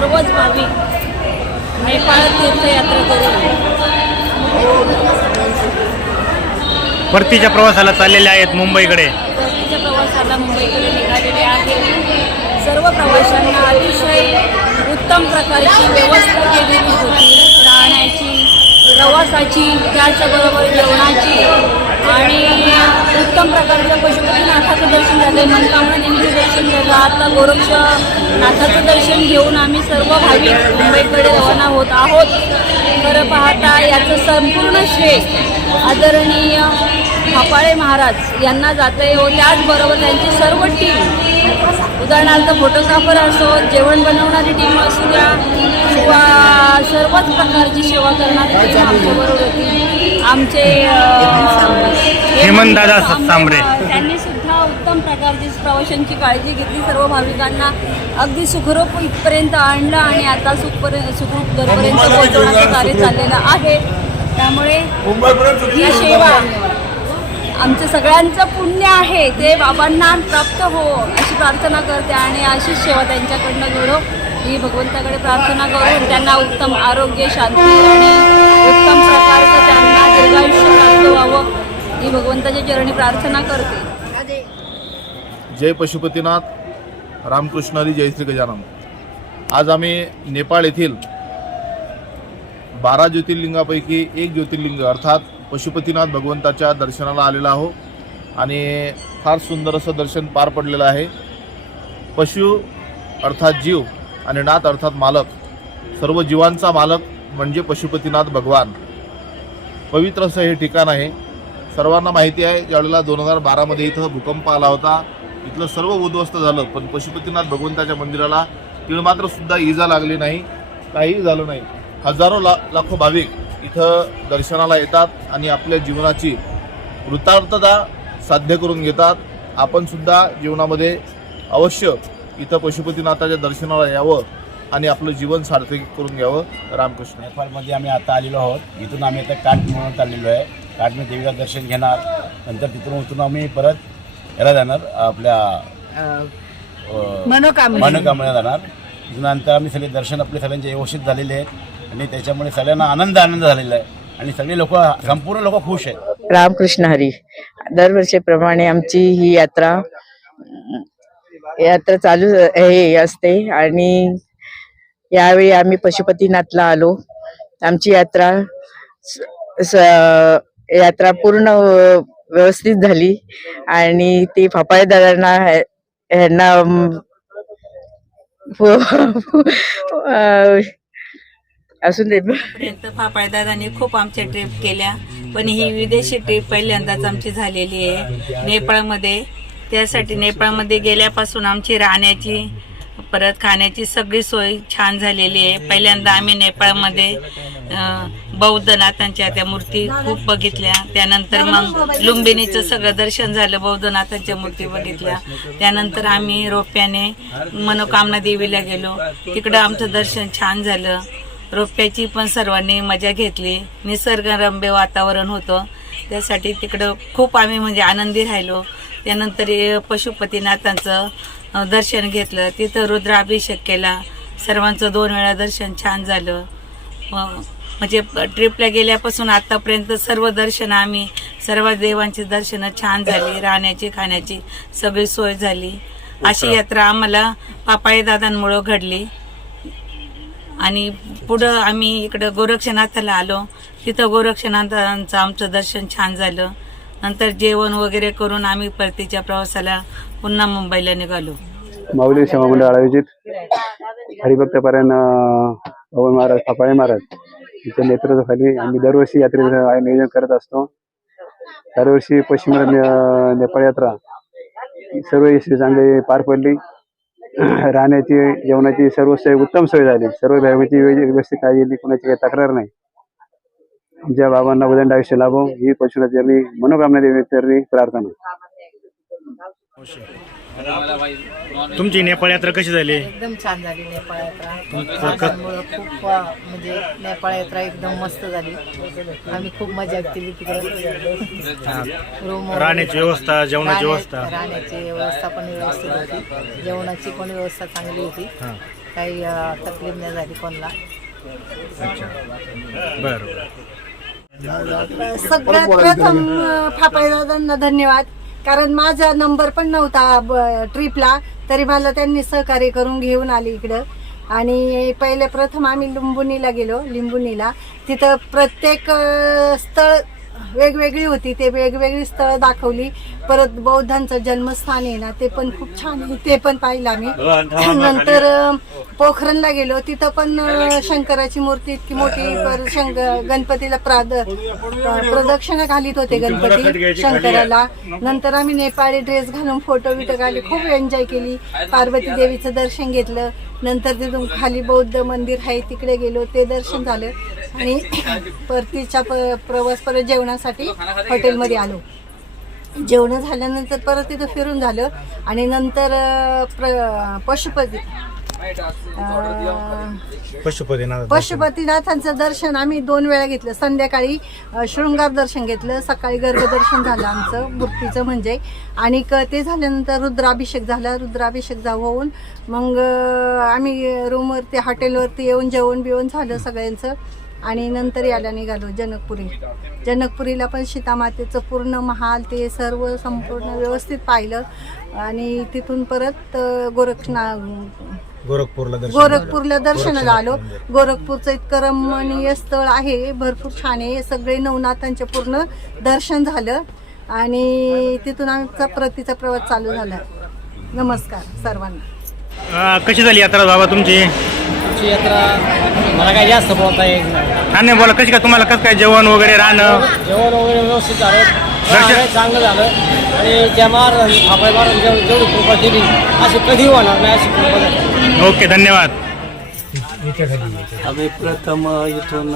सर्वच भाविक नेपाळ तीर्थयात्रा करून. परतीच्या प्रवासाला चाललेले आहेत मुंबईकडे. परतीच्या प्रवासाला मुंबईकडे निघालेले आहेत सर्व प्रवाशांना अतिशय उत्तम प्रकारची व्यवस्था केलेली होती. राहण्याची प्रवासाची त्याचबरोबर जेवणाची आणि उत्तम प्रकारचं पशुपतीनाथाचं दर्शन झालं मनकामना देवीचं दर्शन झालं आता गोरक्षनाथाचं दर्शन घेऊन आम्ही सर्व भाविक मुंबईकडे रवाना होत आहोत. खरं पाहता याचं संपूर्ण श्रेय आदरणीय हापाळे महाराज यांना जाते व हो. त्याचबरोबर त्यांची सर्व टीम उदाहरणार्थ फोटोग्राफर असो जेवण बनवणारी टीम असू द्या किंवा सर्वच प्रकारची सेवा करणारी आमच्याबरोबर होती. आमचे हेमंतदादा हेमंत सांबरे. त्यांनी सुद्धा उत्तम प्रकारची प्रवाशांची काळजी घेतली. सर्व भाविकांना अगदी सुखरूप इथपर्यंत आणलं आणि आता सुखपर्यंत सुखरूप घरपर्यंत पोहोचवण्याचं कार्य चाललेलं आहे. त्यामुळे ही सेवा आमचं सगळ्यांचं पुण्य आहे. ते बाबांना प्राप्त हो अशी प्रार्थना करते आणि अशीच सेवा त्यांच्याकडनं घडो. ही भगवंताकडे प्रार्थना करून त्यांना उत्तम आरोग्य शांती आणि उत्तम प्रकारचं त्यांना दीर्घायुष्य प्राप्त व्हावं ही भगवंताच्या चरणी प्रार्थना करते. जय पशुपतीनाथ. रामकृष्णारी जय श्री गजानन. आज आम्ही नेपाळ येथील बारा ज्योतिर्लिंगापैकी एक ज्योतिर्लिंग अर्थात पशुपतीनाथ भगवंताच्या दर्शनाला आलेला आहो आणि फार सुंदर असं दर्शन पार पडलेलं आहे. पशु अर्थात जीव आणि नाथ अर्थात मालक सर्व जीवांचा मालक म्हणजे पशुपतीनाथ भगवान. पवित्र असं हे ठिकाण आहे. सर्वांना माहिती आहे ज्यावेळेला दोन हजार बारामध्ये इथं भूकंप आला होता इथलं सर्व उद्ध्वस्त झालं पण पशुपतीनाथ भगवंताच्या मंदिराला तिळ मात्र सुद्धा इजा लागली नाही काहीही झालं नाही. हजारो ला लाखो भाविक इथं दर्शनाला येतात आणि आपल्या जीवनाची वृत्तार्थता साध्य करून घेतात. आपणसुद्धा जीवनामध्ये अवश्य इथं पशुपतीनाथाच्या दर्शनाला यावं आणि आपलं जीवन सार्थक करून घ्यावं. रामकृष्ण. नेपाळमध्ये आम्ही आता आलेलो आहोत. इथून आम्ही आता काठ म्हणून चाललेलो आहे. काठमध्ये देवीचं दर्शन घेणार. नंतर तिथून उतरून आम्ही परत याला जाणार. आपल्या मनोकामना जाणार. तिथून नंतर आम्ही सगळे दर्शन आपले सगळ्यांचे व्यवस्थित झालेले आहेत. आणि त्याच्यामुळे सगळ्यांना आनंद आनंद झालेला आहे. आणि सगळे लोक संपूर्ण लोक खुश आहेत. रामकृष्ण हरी. दरवर्षीप्रमाणे आमची ही यात्रा यात्रा चालू हे असते. आणि यावेळी आम्ही पशुपतीनाथला आलो. आमची यात्रा स- स- यात्रा पूर्ण व्यवस्थित झाली. आणि ती फापाळेदारांना ह्यांना असून दे. पर्यंत खूप आमच्या ट्रिप केल्या. पण ही विदेशी ट्रिप पहिल्यांदाच आमची झालेली आहे. नेपाळमध्ये त्यासाठी नेपाळमध्ये गेल्यापासून आमची राहण्याची परत खाण्याची सगळी सोय छान झालेली आहे. पहिल्यांदा आम्ही नेपाळमध्ये बौद्धनाथांच्या त्या मूर्ती खूप बघितल्या. त्यानंतर मग लुंबिनीचं सगळं दर्शन झालं बौद्धनाथांच्या मूर्ती बघितल्या. त्यानंतर आम्ही रोप्याने मनोकामना देवीला गेलो. तिकडं आमचं दर्शन छान झालं. रोप्याची पण सर्वांनी मजा घेतली. निसर्गरम्य वातावरण होतं. त्यासाठी तिकडं खूप आम्ही म्हणजे आनंदी राहिलो. त्यानंतर पशुपतीनाथांचं दर्शन घेतलं. तिथं रुद्राभिषेक केला. सर्वांचं दोन वेळा दर्शन छान झालं. म्हणजे ट्रिपला गेल्यापासून आतापर्यंत सर्व दर्शन आम्ही सर्व देवांची दर्शनं छान झाली. राहण्याची खाण्याची सगळी सोय झाली. अशी यात्रा आम्हाला पापाळे दादांमुळं घडली. आणि पुढं आम्ही इकडं गोरक्षनाथाला आलो. तिथं गोरक्षनाथांचं आमचं दर्शन छान झालं. नंतर जेवण वगैरे करून आम्ही परतीच्या प्रवासाला पुन्हा मुंबईला निघालो. माऊली सेवा मंडळ आयोजित. हरिभक्त पारायण पवन महाराज फापाळे महाराज. यांच्या नेतृत्वाखाली आम्ही दरवर्षी यात्रेचं नियोजन करत असतो. दरवर्षी पश्चिम नेपाळ यात्रा सर्व यशस्वी चांगली पार पडली. राहण्याची जेवणाची सर्व सोय उत्तम सोय झाली. सर्व भागाची व्यवस्थित काळजी घेतली कोणाची काही तक्रार नाही. आमच्या बाबांना उदंड आयुष्य लाभो. ही पशुराची मनोकामना देवी प्रार्थना. तुमची नेपाळ यात्रा कशी झाली? एकदम छान झाली नेपाळ यात्रा. खूप म्हणजे नेपाळ यात्रा एकदम मस्त झाली. आम्ही खूप मजा केली तिकडे. राहण्याची व्यवस्था जेवणाची व्यवस्था? राहण्याची व्यवस्था पण व्यवस्थित होती. जेवणाची पण व्यवस्था चांगली होती. काही तकलीफ नाही झाली कोणाला. बरं. सगळ्यात प्रथम फापाईदादांना धन्यवाद. कारण माझा नंबर पण नव्हता ट्रिपला तरी मला त्यांनी सहकार्य करून घेऊन आले इकडं. आणि पहिले प्रथम आम्ही लिंबुनीला गेलो लिंबुनीला. तिथं प्रत्येक स्थळ वेगवेगळी होती ते वेगवेगळी स्थळं दाखवली. परत बौद्धांचं जन्मस्थान आहे ना ते पण खूप छान आहे ते पण पाहिलं आम्ही. नंतर पोखरणला गेलो तिथं पण शंकराची मूर्ती इतकी मोठी पर शंक गणपतीला प्राद प्रदक्षिणा घालीत होते गणपती शंकराला. नंतर आम्ही नेपाळी ड्रेस घालून फोटो बिटो काढले खूप एन्जॉय केली. पार्वती देवीचं दर्शन घेतलं. नंतर तिथून खाली बौद्ध मंदिर आहे तिकडे गेलो ते दर्शन झालं. आणि परतीच्या प- प्रवास परत जेवणासाठी हॉटेलमध्ये आलो. जेवण झाल्यानंतर परत तिथं फिरून झालं. आणि नंतर प्र पशुपती पशुपतीनाथ पशुपतीनाथांचं दर्शन आम्ही दोन वेळा घेतलं. संध्याकाळी शृंगार दर्शन घेतलं. सकाळी गर्भदर्शन झालं आमचं मूर्तीचं म्हणजे. आणि क- ते झाल्यानंतर रुद्राभिषेक झाला. रुद्राभिषेक जाऊ होऊन मग आम्ही रूमवरती हॉटेलवरती येऊन जेवण बिवण झालं सगळ्यांचं. आणि नंतर यायला निघालो जनकपुरी. जनकपुरीला पण सीतामातेचं पूर्ण महाल ते सर्व संपूर्ण व्यवस्थित पाहिलं. आणि तिथून परत गोरखना गोरखपूरला दर्शन गोरखपूरला दर्शनाला आलो गोरखपूरचं इतकं रमणीय स्थळ आहे. भरपूर छान आहे. सगळे नवनाथांचे पूर्ण दर्शन झालं. आणि तिथून आमचा प्रतीचा प्रवास चालू झाला. नमस्कार सर्वांना. कशी झाली यात्रा बाबा तुमची? यात्रा मला काही जास्त बोलता येत नाही. हा नाही बोला कशी का तुम्हाला कसं काय जेवण वगैरे राहणं? जेवण वगैरे व्यवस्थित झालं. चांगलं झालं. आणि ज्या महाराज फापळे महाराज जेव जेवढी कृपा केली अशी कधी होणार नाही अशी कृपा झाली. ओके धन्यवाद. आम्ही प्रथम इथून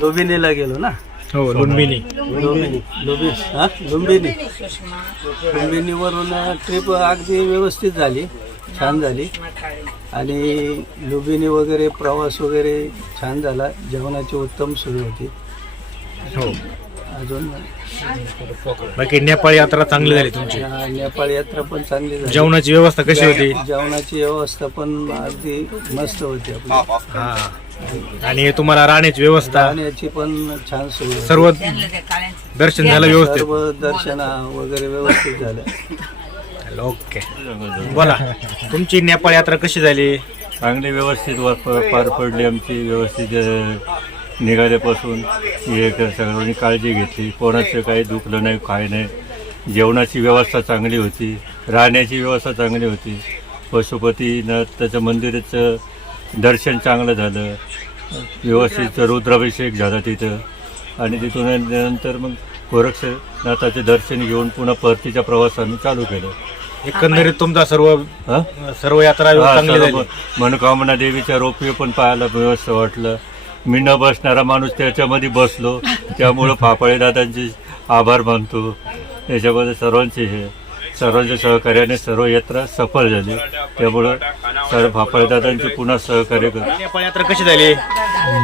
लुंबिनीला गेलो ना? हो लुंबिनी लुंबिनी लुंबी हा? लुंबिनी लुंबिनीवरून ट्रिप अगदी व्यवस्थित झाली छान झाली. आणि लुंबिनी वगैरे प्रवास वगैरे छान झाला. जेवणाची उत्तम सोय होती. हो. अजून बाकी नेपाळ यात्रा चांगली झाली तुमची? नेपाळ यात्रा पण चांगली झाली. जेवणाची व्यवस्था कशी होती? जेवणाची व्यवस्था पण अगदी मस्त होती आपली. हा. आणि तुम्हाला राहण्याची व्यवस्था? राहण्याची पण छान सोय होती. सर्व दर्शन झालं व्यवस्थित? सर्व दर्शन वगैरे व्यवस्थित झालं. ओके. बोला. तुमची नेपाळ यात्रा कशी झाली? चांगली व्यवस्थित प- पार पडली आमची. व्यवस्थित अ, निघाल्यापासून हे सर्वांनी काळजी घेतली. कोणाचं काही दुखलं नाही काय नाही. जेवणाची व्यवस्था चांगली होती. राहण्याची व्यवस्था चांगली होती. पशुपतीनाथ त्याचं मंदिराचं दर्शन चांगलं झालं. व्यवस्थित रुद्राभिषेक झाला तिथं. आणि तिथून नंतर मग गोरक्षनाथाचे दर्शन घेऊन पुन्हा परतीचा प्रवास आम्ही चालू केला. एकंदरीत तुमचा सर्व सर्व यात्रा मनोकामना देवीच्या रोपवे पण पाहायला व्यवस्था वाटलं. मी न बसणारा माणूस त्याच्यामध्ये बसलो. त्यामुळं फाफळे दादांचे आभार मानतो. त्याच्यामध्ये सर्वांचे हे सर्वांच्या सहकार्याने सर्व यात्रा सफल झाली. त्यामुळं सर्व फाफळे दादांचे पुन्हा सहकार्य करतो. नेपाळ यात्रा कशी झाली?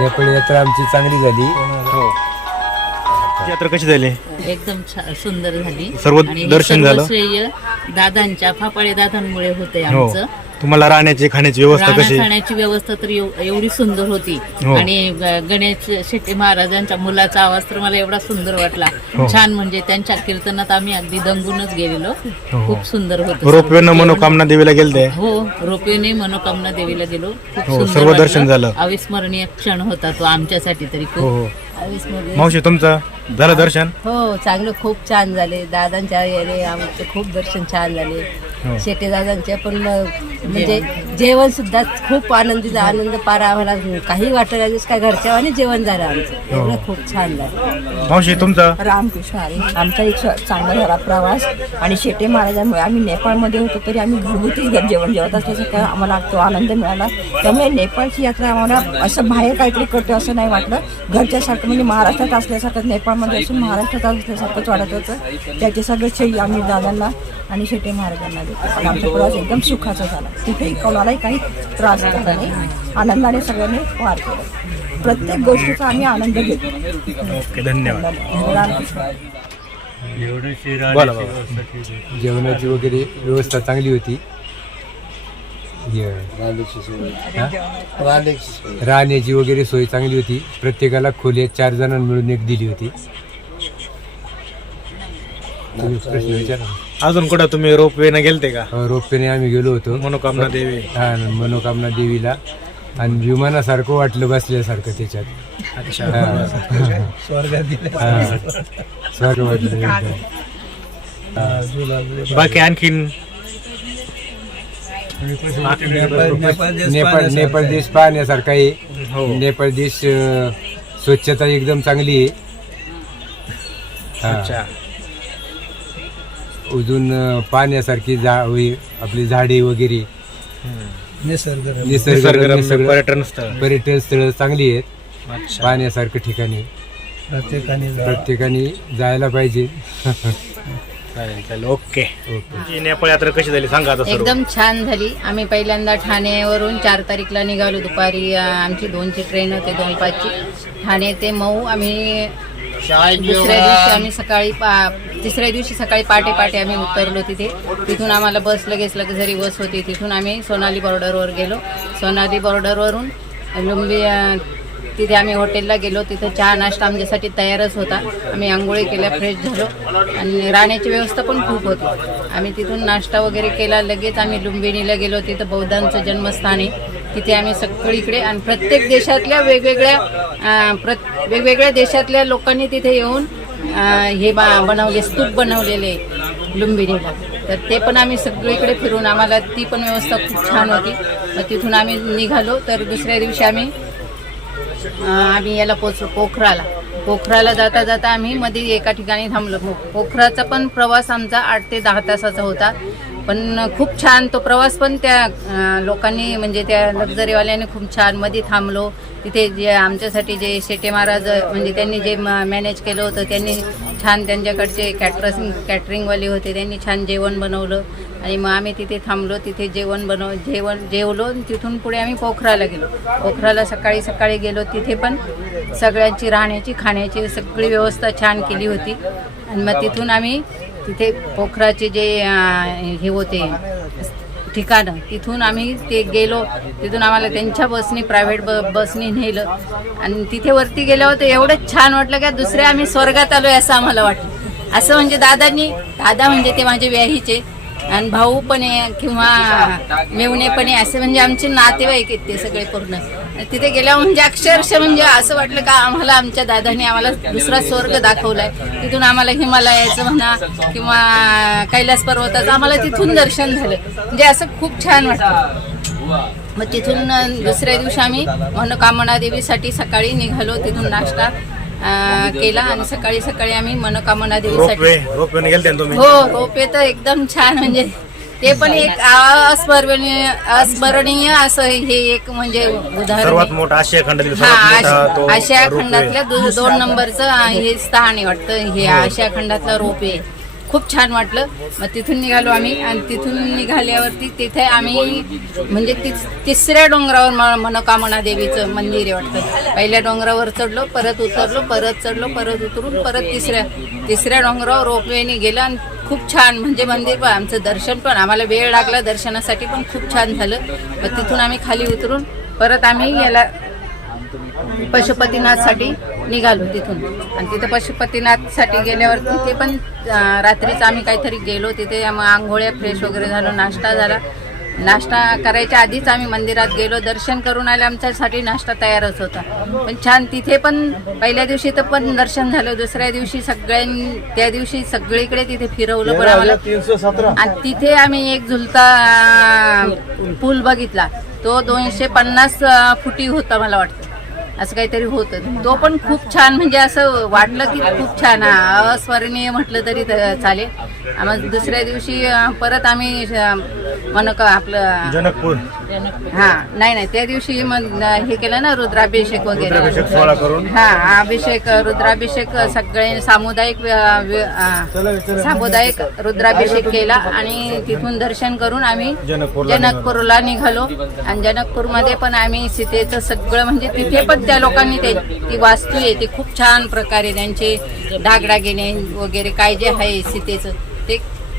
नेपाळ यात्रा आमची चांगली झाली. हो. यात्रा कशी झाली? एकदम छा- सुंदर झाली. सर्व हे दर्शन सर्व झालं? श्रेय दादांच्या फापाळे दादांमुळे होते हो. आमचं. तुम्हाला राहण्याची खाण्याची व्यवस्था कशी? खाण्याची व्यवस्था तर एव- एवढी सुंदर होती. हो. आणि ग- गणेश शेट्टी महाराजांच्या मुलाचा आवाज तर मला एवढा सुंदर वाटला. हो. छान म्हणजे त्यांच्या कीर्तनात आम्ही अगदी दंगूनच गेलेलो. हो. खूप सुंदर होत रोपवेनं मनोकामना देवीला गेलते? हो रोपवेने मनोकामना देवीला गेलो. खूप हो, सुंदर सर्व वाटलं. दर्शन झालं. अविस्मरणीय क्षण होता तो आमच्यासाठी तरी हो खूप हो. अविस्मरणीय मावशी तुमचं? झालं दर्शन? हो चांगलं खूप छान झाले. दादांच्या याने आमचं खूप दर्शन छान झाले. हो. शेटे दादांच्या पण म्हणजे जेवण सुद्धा खूप आनंदीचा आनंद पार आम्हाला काही वाटलं नाही काय घरच्या आणि जेवण झालं आमचं. एवढं खूप छान झालं. मावशी तुमचं? रामकृष्ण हरी आमचा एक चांगला झाला प्रवास आणि शेटे महाराजांमुळे आम्ही नेपाळमध्ये होतो तरी आम्ही घरगुतीच घर जेवण जेवत असल्याचं काय आम्हाला तो आनंद मिळाला. त्यामुळे नेपाळची यात्रा आम्हाला असं बाहेर काहीतरी करतो असं नाही वाटलं. घरच्यासारखं म्हणजे महाराष्ट्रात असल्यासारखं नेपाळमध्ये असून महाराष्ट्रात असल्यासारखंच वाटत होतं. त्याचे सगळे श्रेय आम्ही दादांना आणि शेटे महाराजांना देतो. आणि आमचा प्रवास एकदम सुखाचा झाला. तिथेही कोणालाही काही त्रास झाला नाही. आनंदाने सगळ्यांनी पार केलं. प्रत्येक गोष्टीचा आम्ही आनंद घेतो. ओके धन्यवाद. जेवणाची वगैरे व्यवस्था चांगली होती? राहण्याची वगैरे सोय चांगली होती. प्रत्येकाला खोली चार जणांना मिळून एक दिली होती. तुम्ही प्रश्न विचारा. अजून कुठं तुम्ही रोप वेनं गेलते का? रोपवेने आम्ही गेलो होतो. मनोकामना देवी. हा मनोकामना देवीला. आणि विमानासारखं वाटलं बसल्यासारखं त्याच्यात. अच्छा. स्वर्ग वाटलं. बाकी आणखीन नेपाळ नेपाळ देश पाहण्यासारखा आहे. हो. नेपाळ देश स्वच्छता एकदम चांगली आहे. अच्छा. अजून पाहण्यासारखी जा होई- आपली झाडे वगैरे. निसर्ग पर्यटन स्थळ. पर्यटन स्थळ चांगली आहेत. पाहण्यासारखं ठिकाणी प्रत्येकाने प्रत्येकाने जायला पाहिजे. चालेल चालेल. ओके. तुमची नेपाळ यात्रा कशी झाली? सांगा आता सर्व. एकदम छान झाली. आम्ही पहिल्यांदा ठाण्यावरून चार तारीखला निघालो. दुपारी अं, आमची दोनची ट्रेन होते दोन पाचची ठाणे ते मऊ. आम्ही दुसऱ्या दिवशी आम्ही सकाळी पा तिसऱ्या दिवशी सकाळी पाटे पाटे आम्ही उतरलो तिथे. तिथून आम्हाला बस लगेच लगेच जरी बस होती तिथून आम्ही सोनाली बॉर्डरवर गेलो. सोनाली बॉर्डरवरून लुंबी अं, तिथे आम्ही हॉटेलला गेलो. तिथं चहा नाश्ता आमच्यासाठी तयारच होता. आम्ही आंघोळी केल्या फ्रेश झालो. आणि राहण्याची व्यवस्था पण खूप होती. आम्ही तिथून नाश्ता वगैरे केला. लगेच आम्ही लुंबिनीला गेलो. तिथं बौद्धांचं जन्मस्थान आहे. तिथे आम्ही सगळीकडे आणि प्रत्येक देशातल्या वेगवेगळ्या प्रत वेगवेगळ्या देशातल्या लोकांनी तिथे येऊन हे बा बनवले स्तूप बनवलेले आहे लुंबिनीला तर ते पण आम्ही सगळीकडे फिरून आम्हाला ती पण व्यवस्था खूप छान होती. तिथून आम्ही निघालो. तर दुसऱ्या दिवशी आम्ही आम्ही याला पोचलो पोखराला. पोखराला जाता जाता आम्ही मध्ये एका ठिकाणी थांबलो. पोखराचा पण प्रवास आमचा आठ ते दहा तासाचा होता. पण खूप छान तो प्रवास पण त्या लोकांनी म्हणजे त्या लक्झरीवाल्याने खूप छानमध्ये थांबलो. तिथे जे आमच्यासाठी जे शेटे महाराज म्हणजे त्यांनी जे मॅनेज केलं होतं त्यांनी छान त्यांच्याकडचे कॅटरसिंग कॅटरिंगवाले होते त्यांनी छान जेवण बनवलं. आणि मग आम्ही तिथे थांबलो तिथे जेवण बनव जेवण जेवलो तिथून पुढे आम्ही पोखराला गेलो. पोखराला सकाळी सकाळी गेलो तिथे पण सगळ्यांची राहण्याची खाण्याची सगळी व्यवस्था छान केली होती. आणि मग तिथून आम्ही तिथे पोखराचे जे हे होते ठिकाणं तिथून आम्ही ते गेलो. तिथून आम्हाला त्यांच्या बसनी प्रायव्हेट ब बसनी नेलं. आणि तिथे वरती गेल्यावर ते एवढं छान वाटलं का दुसऱ्या आम्ही स्वर्गात आलोय असं आम्हाला वाटलं. असं म्हणजे दादांनी दादा म्हणजे ते माझे व्याहीचे आणि भाऊ पण आहे किंवा मेवणे पण आहे असे म्हणजे आमचे नातेवाईक आहेत ते सगळे पूर्ण. तिथे गेल्यावर म्हणजे अक्षरशः म्हणजे असं वाटलं का आम्हाला आमच्या दादाने आम्हाला दुसरा स्वर्ग दाखवलाय. तिथून आम्हाला हिमालयाचं म्हणा किंवा कैलास पर्वताचं आम्हाला तिथून दर्शन झालं. म्हणजे असं खूप छान वाटलं. मग तिथून दुसऱ्या दिवशी आम्ही मनोकामना देवीसाठी सकाळी निघालो. तिथून नाश्ता केला आणि सकाळी सकाळी आम्ही मनोकामना देवीसाठी हो रोपे तर एकदम छान म्हणजे ते पण एक अस्मरणीय अस्मरणीय असं हे एक म्हणजे उदाहरण सर्वात आहे. मोठा आशिया खंडातील हा सर्वात मोठा आशिया तो आशिया रोपवे. खंडातल्या दो- दोन नंबरचं हे स्थान आहे वाटतं. हे आशिया खंडातलं रोपे खूप छान वाटलं. मग तिथून निघालो आम्ही. आणि तिथून निघाल्यावरती तिथे आम्ही म्हणजे तिस- तिसऱ्या डोंगरावर म- मनोकामना देवीचं मंदिर आहे वाटतं. पहिल्या डोंगरावर चढलो परत उतरलो परत चढलो परत उतरून परत तिसऱ्या तिसऱ्या डोंगरावर रोपवेने गेलं आणि खूप छान म्हणजे मंदिर पण आमचं दर्शन पण आम्हाला वेळ लागला दर्शनासाठी पण खूप छान झालं. मग तिथून आम्ही खाली उतरून परत आम्ही याला पशुपतीनाथसाठी निघालो तिथून. आणि तिथं पशुपतीनाथसाठी गेल्यावर तिथे पण रात्रीच आम्ही काहीतरी गेलो तिथे मग आंघोळ्या फ्रेश वगैरे झालो नाश्ता झाला. नाश्ता करायच्या आधीच आम्ही मंदिरात गेलो. दर्शन करून आले. आमच्यासाठी नाश्ता तयारच होता. पण छान तिथे पण पहिल्या दिवशी तर पण दर्शन झालं. दुसऱ्या दिवशी सगळ्यां त्या दिवशी सगळीकडे तिथे फिरवलं पण आम्हाला आणि तिथे आम्ही एक झुलता पूल बघितला. तो दोनशे पन्नास फुटी होता मला वाटतं. असं काहीतरी होतं. तो पण खूप छान म्हणजे असं वाटलं की खूप छान. अस्मरणीय म्हटलं तरी चालेल. आम्हाला दुसऱ्या दिवशी परत आम्ही मनका आपलं जनकपूर. हा नाही नाही त्या दिवशी मग हे केलं ना रुद्राभिषेक रुद्राभिषेक वगैरे सोहळा करून. हा अभिषेक रुद्राभिषेक सगळे सामुदायिक सामुदायिक रुद्राभिषेक केला आणि तिथून दर्शन करून आम्ही जनकपूरला निघालो. आणि जनकपूरमध्ये पण आम्ही सीतेचं सगळं म्हणजे तिथे पण त्या लोकांनी ते ती वास्तू आहे ती खूप छान प्रकारे त्यांचे दागदागिने वगैरे काय जे आहे सीतेचं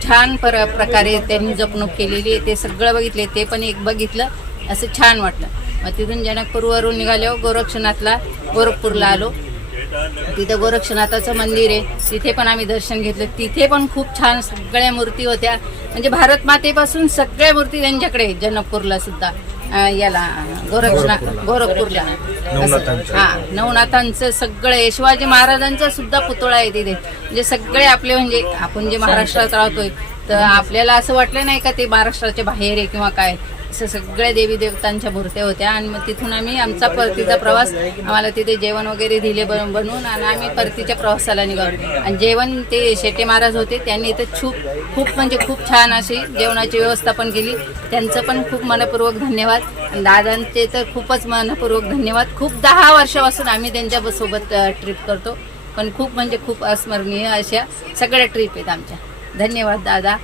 छान पर प्रकारे त्यांनी जपणूक केलेली आहे. ते सगळं बघितले ते पण एक बघितलं असं छान वाटलं. मग तिथून जनकपूरवरून निघाल्यावर गोरक्षनाथला गोरखपूरला आलो. तिथं गोरक्षनाथाचं मंदिर आहे. तिथे पण आम्ही दर्शन घेतलं. तिथे पण खूप छान सगळ्या मूर्ती होत्या. म्हणजे भारत मातेपासून सगळ्या मूर्ती त्यांच्याकडे जनकपूरला सुद्धा. अं, याला गोरक्षनाथ गोरखपूरला. हा नवनाथांचं सगळं शिवाजी महाराजांचा सुद्धा पुतळा आहे तिथे. म्हणजे सगळे आपले म्हणजे आपण जे महाराष्ट्रात राहतोय तर आपल्याला असं वाटलं नाही का ते महाराष्ट्राच्या बाहेर आहे किंवा काय? सगळ्या देवी देवतांच्या मूर्त्या होत्या आणि मग तिथून आम्ही आमचा परतीचा प्रवास आम्हाला तिथे जेवण वगैरे दिले बन- बनवून आणि आम्ही परतीच्या प्रवासाला निघालो. आणि जेवण ते शेटे महाराज होते त्यांनी इथं खूप खूप म्हणजे खूप छान अशी जेवणाची व्यवस्था पण केली. त्यांचं पण खूप मनपूर्वक धन्यवाद. आणि दादांचे तर खूपच मनपूर्वक धन्यवाद. खूप दहा वर्षापासून आम्ही त्यांच्यासोबत ट्रिप करतो. पण खूप म्हणजे खूप अस्मरणीय अशा सगळ्या ट्रिप आहेत आमच्या. धन्यवाद दादा.